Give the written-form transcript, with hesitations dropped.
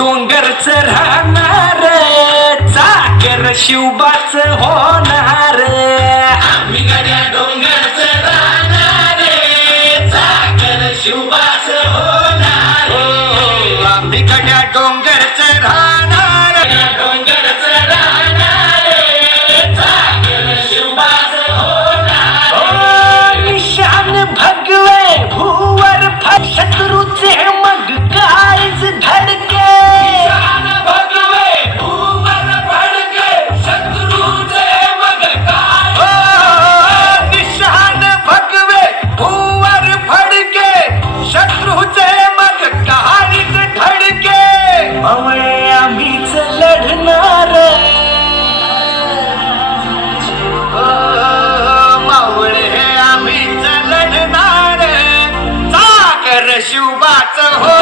डोंगरच राहणार, चाकर शिवबाच होणार. आम्ही गड्या डोंगरच राहणार, चाकर शिवबाच होणार. आम्ही गड्या डोंगरच राहणार, डोंगरच राहणार, चाकर शिवबाच होणार. निशान भगवे भूवर शत्रूचे मग कायच धडके. निशान भगवे भूवर फडके, शत्रूचे मग काय. निशान भगवे भूवर फडके, शत्रूचे मग काहीच धडके. मावळे आम्हीच लढणार, मावळे आम्हीच लढणार. चाकर शिवबाच हो